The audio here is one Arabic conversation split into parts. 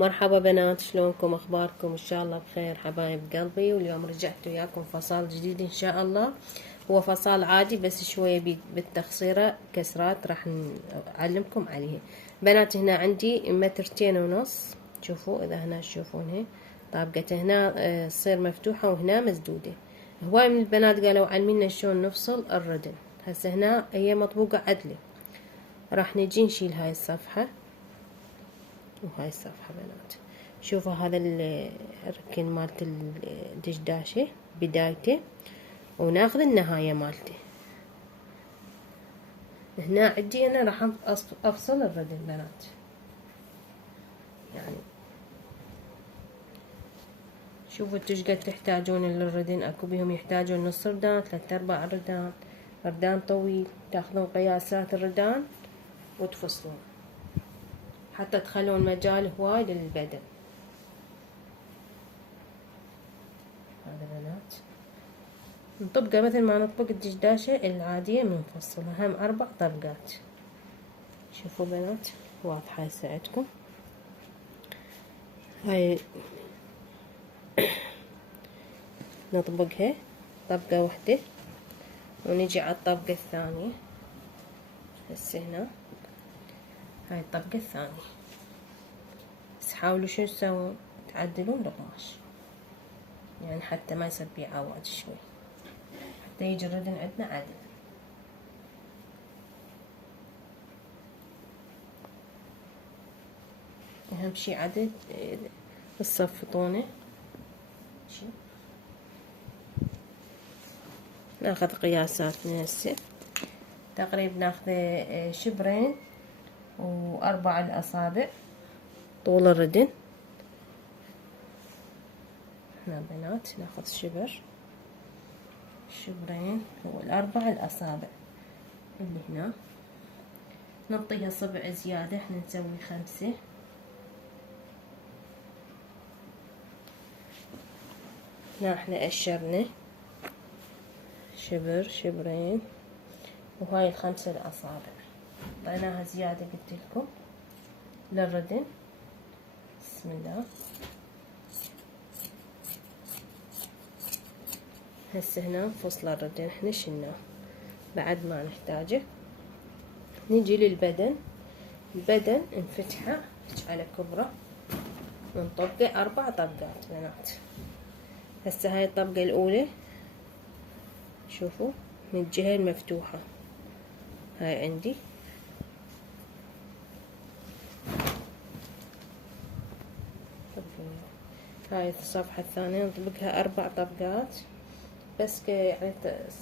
مرحبا بنات، شلونكم؟ اخباركم؟ ان شاء الله بخير حبايب قلبي. واليوم رجعت وياكم فصال جديد ان شاء الله. هو فصال عادي بس شوية بالتخصيرة كسرات راح اعلمكم عليه. بنات هنا عندي مترتين ونص، شوفوا اذا هنا تشوفونها طابقة هنا تصير مفتوحة وهنا مسدودة. هواي من البنات قالوا علمينا شلون نفصل الردن. هسه هنا هي مطبوقة عدلة، راح نجي نشيل هاي الصفحة وهاي الصفحة بنات. شوفوا هذا الركن مالت الدشداشة بدايته، وناخذ النهاية مالته. هنا عندي انا راح افصل الردن بنات، يعني شوفوا انتو قد تحتاجون للردن. اكو بيهم يحتاجون نص ردان، 3/4 ردان، ردان طويل. تاخذون قياسات الردان وتفصلون حتى تخلون مجال هواي للبدن. هذا بنات نطبقه مثل ما نطبق الدشداشة العادية منفصلة، هم 4 طبقات. شوفوا بنات واضحة هسه عندكم. هاي نطبقها طبقة واحدة ونجي على الطبقة الثانية. هسه هنا هاي الطبقة الثانية. بس حاولوا شو تسوون، تعدلون القماش يعني حتى ما يصير بيه عواد شوي، حتى يجي الردن عندنا عدل. اهم شي عدل تصفطونه. ناخذ قياساتنا هسه تقريبا ناخذ 2 شبرين و4 الأصابع طول الردن. هنا بنات ناخذ شبرين و4 الأصابع اللي هنا، نعطيها صبع زيادة، احنا نسوي 5. هنا احنا أشرنا شبرين وهاي 5 الأصابع، طيناها زيادة قلت لكم للردن. بسم الله. هسه هنا فصل الردن احنا شلناه بعد ما نحتاجه. نجي للبدن، البدن نفتحه على كبره ونطبقه 4 طبقات بنات. هسه هاي الطبقة الأولى شوفوا من الجهة المفتوحة هاي عندي، هاي الصفحة الثانية نطبقها 4 طبقات بس يعني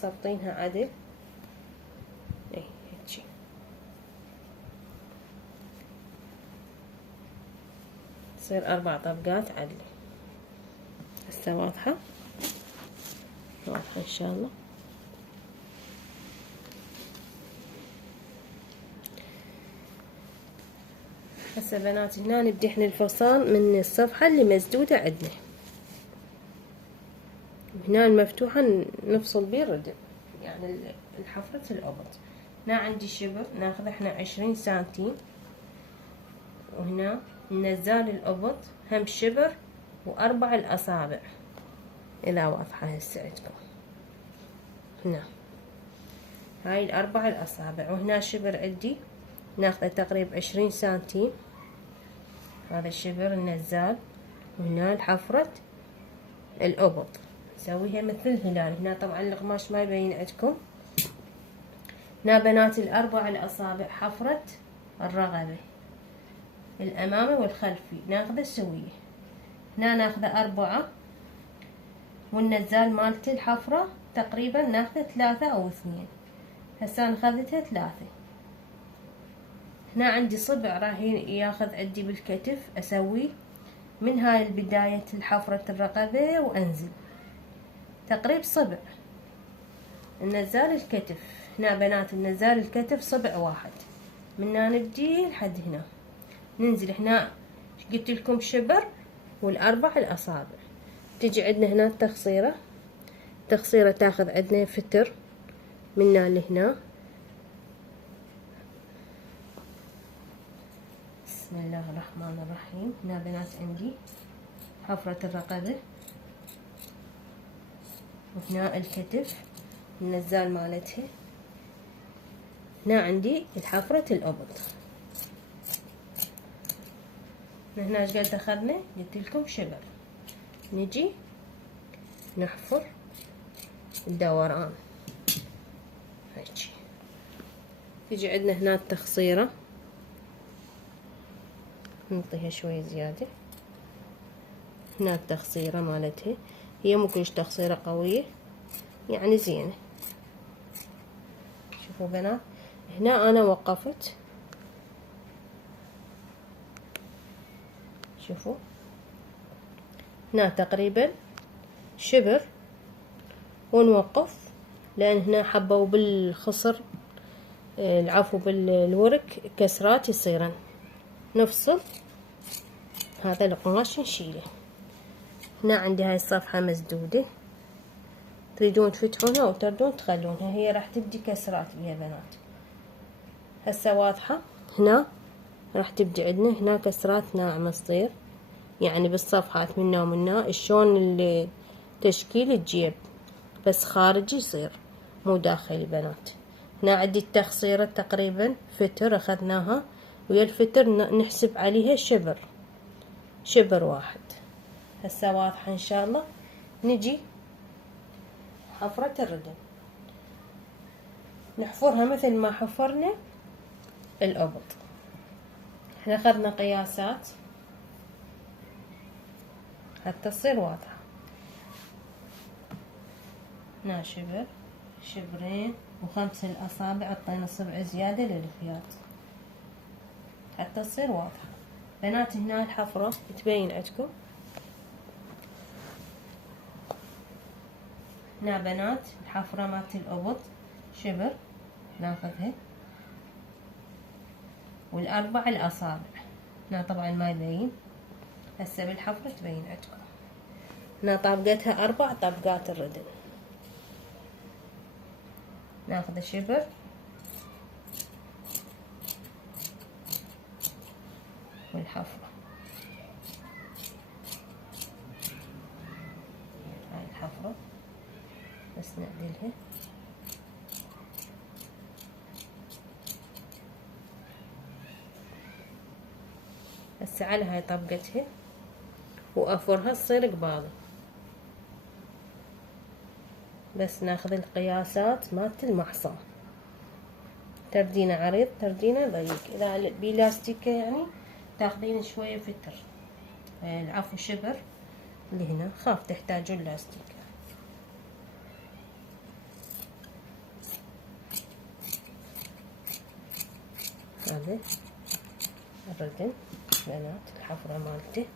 صابطينها عدل. اي هيجي تصير 4 طبقات عدل. هسه واضحة ان شاء الله. هسه بنات هنا نبدي احنا الفصال من الصفحة اللي مسدودة عندنا، هنا المفتوحة نفصل بيه الردن يعني الحفرة الأبط. هنا عندي شبر ناخذ احنا 20 سنتيم، وهنا نزال الأبط هم شبر و4 الأصابع. إذا واضحة هسه عندكم هنا هاي 4 الأصابع، وهنا شبر عندي ناخذه تقريبا 20 سنتيم. هذا الشبر النزال، وهنا الحفرة الأبط نسويها مثل الهلال. هنا طبعا القماش ما يبين عندكم. هنا بنات 4 الأصابع حفرة الرقبة الأمامي والخلفي ناخذه سوية. هنا ناخذه 4 والنزال مالت الحفرة تقريبا ناخذه 3 أو 2. هسه انا اخذتها 3. هنا عندي صبع راح ياخذ عندي بالكتف، اسوي من هاي البداية الحفرة الرقبة وانزل تقريب صبع النزال الكتف. هنا بنات النزال الكتف صبع واحد، من هنا نبدي لحد هنا ننزل. هنا قلت لكم شبر وال4 الأصابع. تجي عندنا هنا التخصيرة تاخذ عندنا فتر من هنا لهنا. بسم الله الرحمن الرحيم. هنا بنات عندي حفرة الرقبة، وهنا الكتف النزال مالتها، هنا عندي حفرة الأبط. هنا ايش قد اخذنا؟ قلت لكم شبر. نجي نحفر الدوران هيجي. تيجي عندنا هنا التخصيرة، نعطيها شوي زيادة. هنا التخصيرة مالتها، هي مو كلش تخصيرة قوية يعني زينة. شوفوا بنات، هنا انا وقفت، شوفوا هنا تقريبا شبر ونوقف، لان هنا حبوا بالخصر العفو بالورك كسرات يصيرن. نفصل هذا القماش نشيله. هنا عندي هاي الصفحة مسدودة، تريدون تفتحونها او تردون تخلونها، هي راح تبدي كسرات يا بنات. هسه واضحة. هنا راح تبدي عندنا هنا كسرات ناعمة تصير، يعني بالصفحات منا ومنا شلون تشكيل الجيب، بس خارجي يصير مو داخلي بنات. هنا عندي التخصيرة تقريبا فتر اخذناها، ويا الفتر نحسب عليها شبر واحد. هسه واضحة ان شاء الله. نجي حفرة الردن، نحفرها مثل ما حفرنا الأبط. احنا اخذنا قياسات حتى تصير واضحة. هنا شبر، شبرين، و5 الأصابع، عطينا صبع زيادة للخياط حتى تصير واضحة بنات. هنا الحفرة تبين عندكم. هنا بنات الحفرة مالت الأبط شبر ناخذها، والأربع الأصابع. هنا طبعا ما يبين، هسه بالحفرة تبين عندكم. هنا طابقتها 4 طبقات الردن. ناخذ الشبر والحفرة. هاي الحفرة بس نعدلها. هسه على هاي طبقتها وافرها تصير قباضة. بس ناخذ القياسات مالت المحصى، تردينه عريض تردينه ضيق. اذا بلاستيكة يعني تاخذين شوية فتر، العفو شبر اللي هنا، خاف تحتاجون لاستيكة. هذا الردن بنات الحفرة مالته،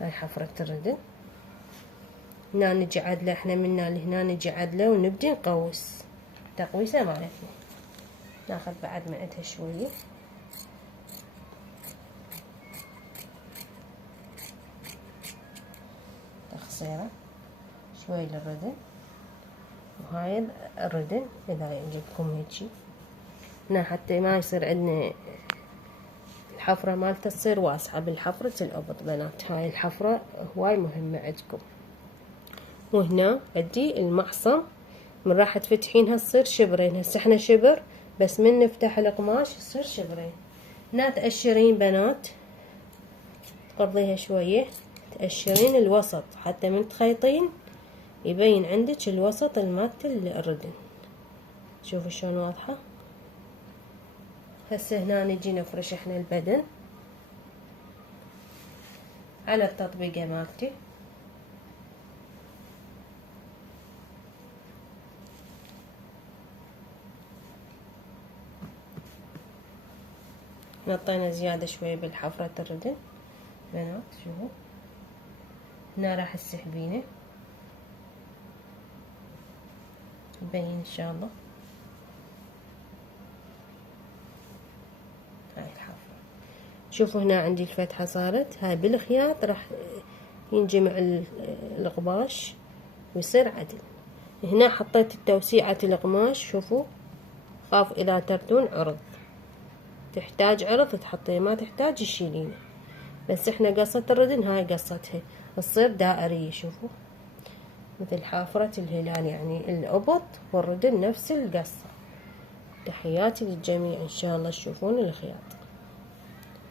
هاي حفرة الردن. هنا نجي عدله، احنا منا لهنا نجي عدله ونبدي نقوس تقويسة مالتنا. ناخذ بعد معتها شوية، تخصيرة شوي للردن، وهاي الردن اذا يعجبكم هيجي. هنا حتى ما يصير عندنا الحفرة مالته تصير واسعة بالحفرة الأبط بنات. هاي الحفرة هواي مهمة عندكم. وهنا عندي المعصم، من راح تفتحينها تصير شبرين. هسه احنا شبر، بس من نفتح القماش يصير شبرين. هنا تأشرين بنات، تقضيها شوية، تأشرين الوسط حتى من تخيطين يبين عندك الوسط المالت الردن. شوفوا شلون واضحة. هسه هنا نجي نفرش احنا البدن على التطبيقة مالتي. نطينا زيادة شوية بالحفرة الردن بنات. شوفوا هنا راح تسحبينه يبين ان شاء الله. هاي الحفرة شوفوا هنا عندي الفتحة صارت. هاي بالخياط راح ينجمع القماش ويصير عدل. هنا حطيت التوسيعة القماش، شوفوا خاف اذا تردون عرض. تحتاج عرض تحطيه، ما تحتاج تشيلينه. بس احنا قصة الردن هاي قصتها، تصير دائرية. شوفوا مثل حافرة الهلال، يعني الأبط والردن نفس القصة. تحياتي للجميع، إن شاء الله تشوفون الخياط.